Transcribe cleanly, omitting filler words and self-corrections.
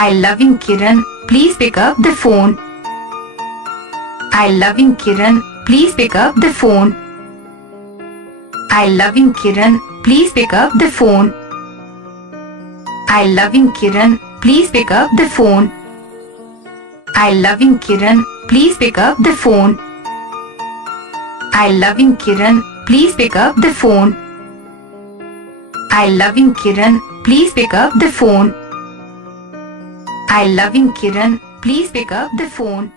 I loving Kiran, please pick up the phone. I loving Kiran, please pick up the phone. I loving Kiran, please pick up the phone. I loving Kiran, please pick up the phone. I loving Kiran, please pick up the phone. I loving Kiran, please pick up the phone. I loving Kiran, please pick up the phone. I loving Kiran, please pick up the phone.